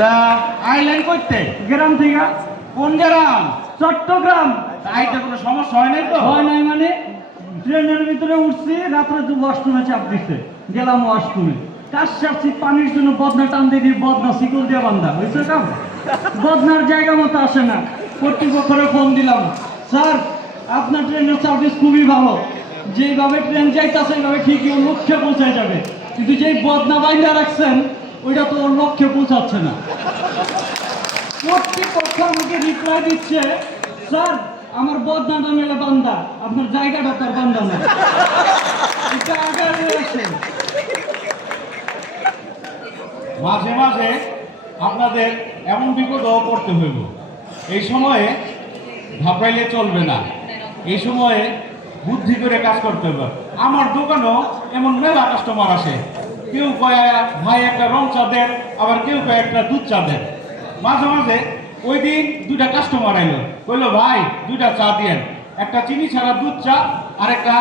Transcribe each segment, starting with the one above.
তা আইলেন করতে গ্রাম থেকে। কোন গ্রাম? চট্টগ্রাম। আইতে কোনো সমস্যা হয় নাই তো? হয় নাই মানে ট্রেনের ভিতরে উঠছি, রাত্রে তো ওয়াশরুমে চাপ দিচ্ছে, গেলাম ওয়াশরুমে, কাজ সারছি, পানির জন্য বদনা টান দিয়ে দিই, বদনা শিকল দিয়ে বান্ধা হয়েছে কাম, বদনার জায়গা মতো আসে না। কর্তৃপক্ষরে ফোন দিলাম, স্যার আপনার ট্রেনের সার্ভিস খুবই ভালো, যেইভাবে ট্রেন যাইতেছে এইভাবে ঠিকই ওর লক্ষ্যে পৌঁছায় যাবে, কিন্তু যেই বদনা বাইন্দা রাখছেন ওইটা তো ওর লক্ষ্যে পৌঁছাচ্ছে না। কর্তৃপক্ষ আমাকে রিপ্লাই দিচ্ছে, স্যার আমার বদনাটা মেলে বান্দা, আপনার জায়গাটা তার বান্দা না। এটা আগে আছে। মাঝে মাঝে আপনাদের এমন বিপদও পড়তে হইব। এই সময়ে ঘাবড়াইলে চলবে না, এই সময়ে বুদ্ধি করে কাজ করতে হবে। আমার দোকানেও এমন মেলা কাস্টমার আসে, কেউ কয় ভাই একটা রং চা দেন, আবার কেউ কয় একটা দুধ চা দেন। মাঝে মাঝে ওই দিন দুইটা কাস্টমার আইলো, কইলো ভাই দুইটা চা দিয়েন, একটা চিনি ছাড়া দুধ চা আর একটা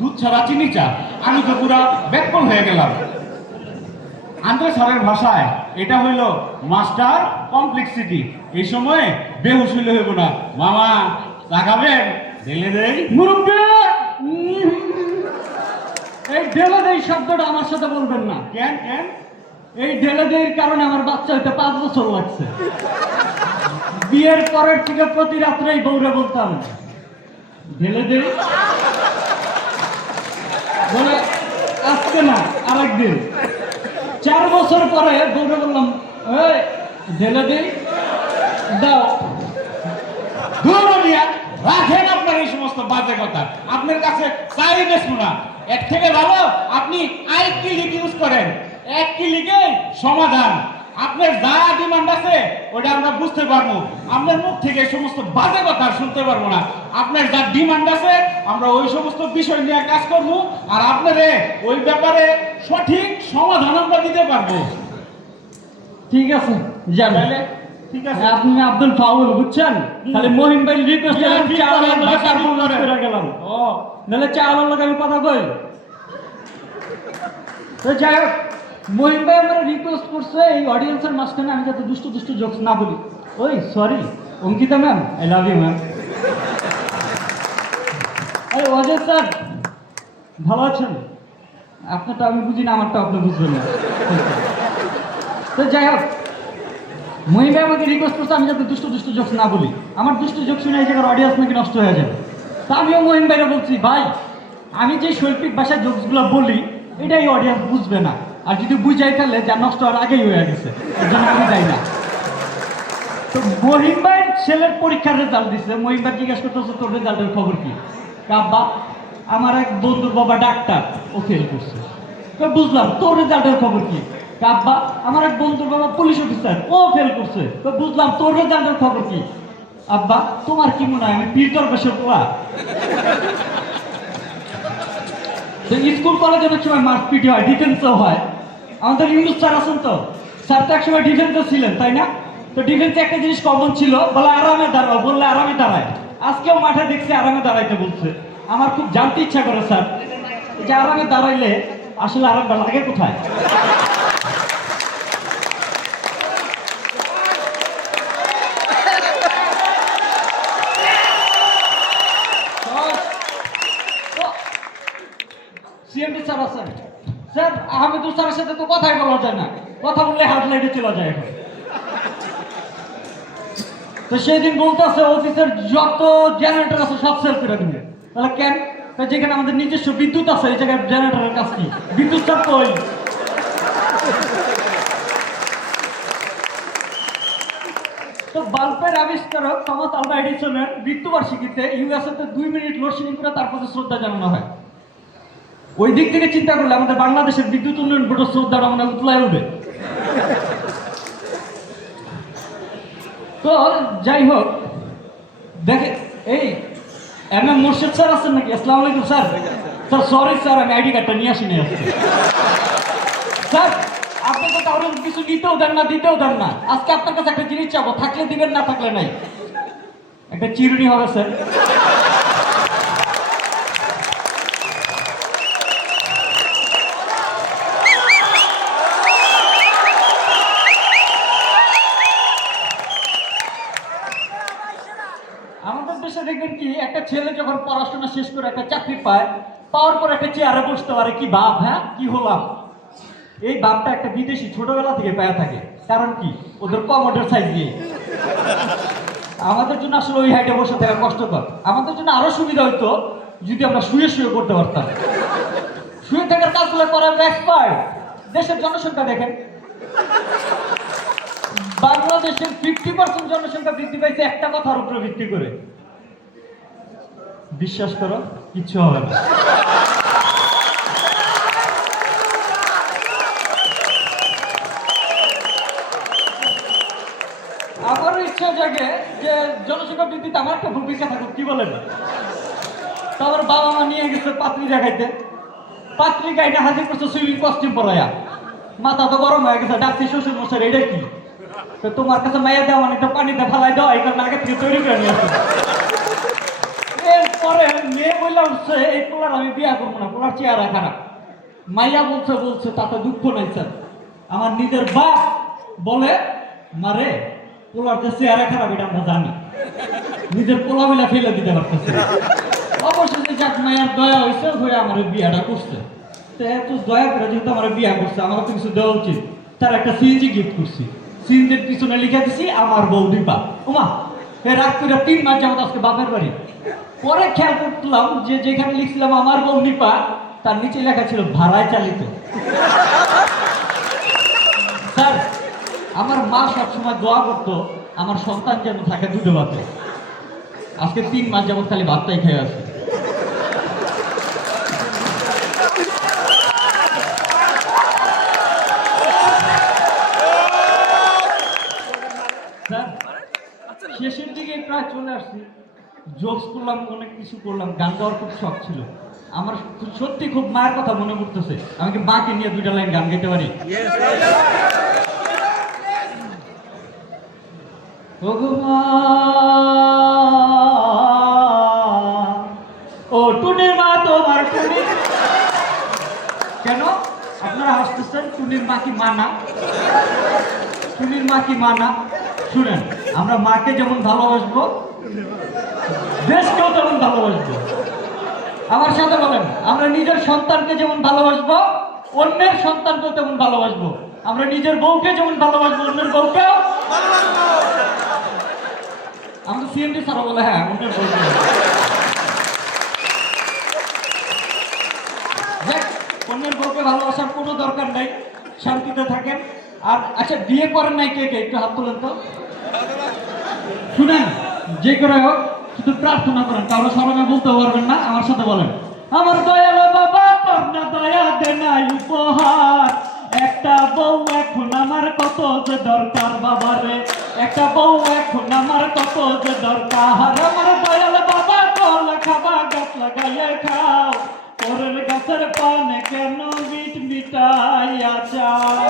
দুধ ছাড়া চিনি চা। আমি তো পুরা ব্যাকল হয়ে গেলাম। আন্দ্রে স্যারের ভাষায় এটা হইল মাস্টার কমপ্লেক্সিটি। এই সময়ে বেহুশ হইলে হইব না। মামা লাগাবেন? ঢেলে দেই। মুরব্বী, এই ঢেলে দেই শব্দটা আমার সাথে বলবেন না। কেন কেন? এই ঢেলে দেই কারণে আমার বাচ্চা হইতে 5 বছর লাগছে। বিয়ের পরের থেকে প্রতি রাত্রেই বউরে বলতাম ঢেলে দেই, বলে আজকে না আরেকদিন। 4 বছর পরে বউরে বললাম এই ঢেলে দেই, দাও। ধুরনিয়া রাখেন আপনার এই সমস্ত বাজে কথা। আপনার কাছে চাই বেশি না, এর থেকে ভালো আপনি আই ক্লিক ইউজ করেন। এক ক্লিকে সমাধান। আপনার যা ডিমান্ড আছে ওটা আমরা বুঝতে পারবো, আপনার মুখ থেকে এই সমস্ত বাজে কথা শুনতে পারবো না। আপনার যা ডিমান্ড আছে আমরা ওই সমস্ত বিষয় নিয়ে কাজ করবো, আর আপনারে ওই ব্যাপারে সঠিক সমাধান আমরা দিতে পারবো। ঠিক আছে যান। তাহলে ঠিক আছে। আপনি আব্দুল ফাউল বুঝছেন, তাহলে মহিন ভাই রিকোয়েস্ট হ্যাঁ, ঠিক করেন, ভাষার ঠিক করেন। করে গেলাম। ও নাহলে চাওয়ার লোক আমি কথা কই। তো যাই হোক, মহিন ভাই আমার রিকোয়েস্ট করছে এই অডিয়েন্সের মাঝখানে আমি যাতে দুষ্ট দুষ্ট জোকস না বলি। ওই sorry Ankita ma'am, I love you ma'am. আরে অজয় স্যার ভালো আছেন? আপনারটা আমি বুঝি না, আমারটা আপনি বুঝবেন না। তো যাই হোক, মহিন ভাই আমাকে রিকোয়েস্ট করছে আমি যাতে দুষ্ট দুষ্ট জোকস না বলি। আমার দুষ্ট জোক শুনে এই জায়গার অডিয়েন্স নাকি নষ্ট হয়ে যাবে। তা আমিও মহিন ভাইরা বলছি, ভাই আমি যে শৈল্পিক ভাষায় জোকসগুলো বলি এটাই অডিয়েন্স বুঝবে না, আর যদি বুঝাই ফেলে যা নষ্ট হওয়ার আগেই হয়ে গেছে, এর জন্য আমি যাই না। তো মহিন ভাইয়ের ছেলের পরীক্ষার রেজাল্ট দিচ্ছে, মহিন ভাই জিজ্ঞেস করতেছে তোর রেজাল্টের খবর কি? কাব্বা আমার এক বন্ধুর বাবা ডাক্তার, ও ফেল করছে। তো বুঝলাম, তোর রেজাল্টের খবর কি? কাব্বা আমার এক বন্ধুর বাবা পুলিশ অফিসার, ও ফেল করছে। তো বুঝলাম, তোর রেজাল্টের খবর কি? আব্বা তোমার কি মনে হয় আমি পীরতর বেশে পোয়া? স্কুল কলেজে অনেক সময় মারপিটি হয়, ডিফেন্সও হয়। আমাদের ইংলিশ স্যার আছেন তো, স্যার তো একসময় ডিফেন্সে ছিলেন তাই না? তো ডিফেন্সে একটা জিনিস কমন ছিল, বলে আরামে দাঁড়াও, বললে আরামে দাঁড়ায়। আজকেও মাঠে দেখছি আরামে দাঁড়াইতে বলছে। আমার খুব জানতে ইচ্ছা করে স্যার, যে আরামে দাঁড়াইলে আসলে আরামটা লাগে কোথায়? সিএমডি স্যার আছেন? স্যার আহমেদুল স্যারের সাথে তো কথাই বলা যায় না, কথা বললে হার্ট লাইটে চলে যায় এখন। তো সেই দিন বলতেছে অফিসের যত জেনারেটর আছে সব সেল করে দিবে। তাহলে কেন? যেখানে আমাদের নিজস্ব বিদ্যুৎ আছে এই জায়গায় জেনারেটরের কাজ কি? বিদ্যুৎ স্যার তো ওই। তো বাল্বের আবিষ্কারক থমাস আলভা এডিসনের মৃত্যুবার্ষিকীতে ইউএসএতে 2 মিনিট লোডশেডিং করে তার প্রতি শ্রদ্ধা জানানো হয়। ওই দিক থেকে চিন্তা করলে আমাদের বাংলাদেশের বিদ্যুৎ উন্নয়ন বোর্ডের শ্রদ্ধাটা মানে উতলায় উঠবে। তো যাই হোক, দেখে এই এম এম মোর্শেদ স্যার আছেন নাকি? আসসালামু আলাইকুম স্যার। স্যার সরি স্যার, আমি আইডি কার্ডটা নিয়ে আসিনি আজকে। স্যার আপনি তো কারোর কিছু নিতেও দেন না, দিতেও দেন না। আজকে আপনার কাছে একটা জিনিস চাবো, থাকলে দিবেন, না থাকলে নাই। একটা চিরুনি হবে স্যার। দেখবেন কি একটা ছেলে যখন পড়াশোনা শেষ করে একটা চাকরি পায়, পাওয়ার পর একটা চেয়ারে বসতে পারে, কি ভাব, হ্যাঁ কি হলাম। এই ভাবটা একটা বিদেশি ছোটবেলা থেকে পাওয়া থাকে। কারণ কি, ওদের কমোডের সাইজ দিয়ে। আমাদের জন্য আসলে ওই হাইটে বসে থাকা কষ্টকর। আমাদের জন্য আরো সুবিধা হতো যদি আমরা শুয়ে শুয়ে করতে পারতাম। শুয়ে থাকার কাজগুলো করার এক্সপার্ট। দেশের জনসংখ্যা দেখেন, বাংলাদেশের 50% জনসংখ্যা বৃদ্ধি পাইছে একটা কথার উপরে ভিত্তি করে। বিশ্বাস করো, কিচ্ছু হবে না। আমারও ইচ্ছা জাগে যে জনসংখ্যা বৃদ্ধিতে আমার একটা ভূমিকা থাকুক, কি বলেন? তো আমার বাবা মা নিয়ে গেছে পাত্রী দেখাইতে। পাত্রী গাইটা হাজির করছে সুইমিং কস্টিউম পরাইয়া। মাথা তো গরম হয়ে গেছে, ডাকছি শ্বশুর মশাই, এটা কি? তো তোমার কাছে মাইয়া দেওয়া মানে তো পানিতে ফেলাই দেওয়া, এই কারণে আগে থেকে তৈরি করে নিয়ে আসছে। এরপরে মেয়ে বলে উঠছে, এই পোলার আমি বিয়া করবো না, পোলার চেহারা খারাপ। মাইয়া বলছে তাতে দুঃখ নাই স্যার। আমার নিজের বাপ বলে, মারে পোলার যে চেহারা খারাপ এটা আমরা জানি, নিজের পোলা মিলা ফেলে দিতে পারতেছে। অবশেষে যাক মায়ের দয়া হয়েছে, হয়ে আমার বিয়াটা করছে। তো এত দয়া করে যেহেতু আমার বিয়া করছে, আমার তো কিছু দেওয়া উচিত। তার একটা সিএনজি গিফট করছি। সিএনজির পিছনে লিখে দিছি আমার বউ দীপা। ওমা রাত করে 3 মাস যাবত আজকে বাপের বাড়ি। পরে খেয়াল করলাম যে যেখানে লিখছিলাম আমার বউ দীপা, তার নিচে লেখা ছিল ভাড়ায় চালিত। স্যার, আমার মা সবসময় দোয়া করতো আমার সন্তান যেন থাকে দুটো ভাতে। আজকে 3 মাস যাবত খালি ভাতটাই খেয়ে আছে। শেষের দিকে প্রায় চলে আসছি। জোকস করলাম, অনেক কিছু করলাম, গান গাওয়ার খুব শখ ছিল আমার। সত্যি খুব মায়ের কথা মনে পড়তেছে। আমি কি মাকে নিয়ে 2টা লাইন গান গাইতে পারি? ও টুনির মা, তোমার টুনি কেন আপনারা হাসতেছেন? টুনির মা কি মা না? টুনির মা কি মা না? শুনেন, আমরা মাকে যেমন ভালোবাসবো, দেশকেও তেমন ভালোবাসবো। আমার সাথে বলেন, আমরা নিজের সন্তানকে যেমন ভালোবাসবো, অন্যের সন্তানকেও তেমন ভালোবাসবো। আমরা নিজের বউকে যেমন ভালোবাসবো, অন্যের বউকেও। আমাদের সিএমডি স্যারও বলে, হ্যাঁ অন্যের বউকে। অন্যের বউকে ভালোবাসার কোনো দরকার নাই, শান্তিতে থাকেন। আর আচ্ছা, বিয়ে করেন নাই কে কে? একটু হাত তোলেন তো। শুনেন, যে করে হোক শুধু প্রার্থনা করেন, কারো স্মরণে বলতে পারবেন না। আমার সাথে বলেন, আমার দয়াল বাবা করনা দয়া দেনাই উপহার। একটা বউ এখন আমার কত যে দরকার বাবারে, একটা বউ এখন আমার কত যে দরকার। আমার দয়াল বাবা কল খাবা গাছ লাগাইয়া খাও, পরের গাছের পানে কেন বিট মিটাইয়া যাও।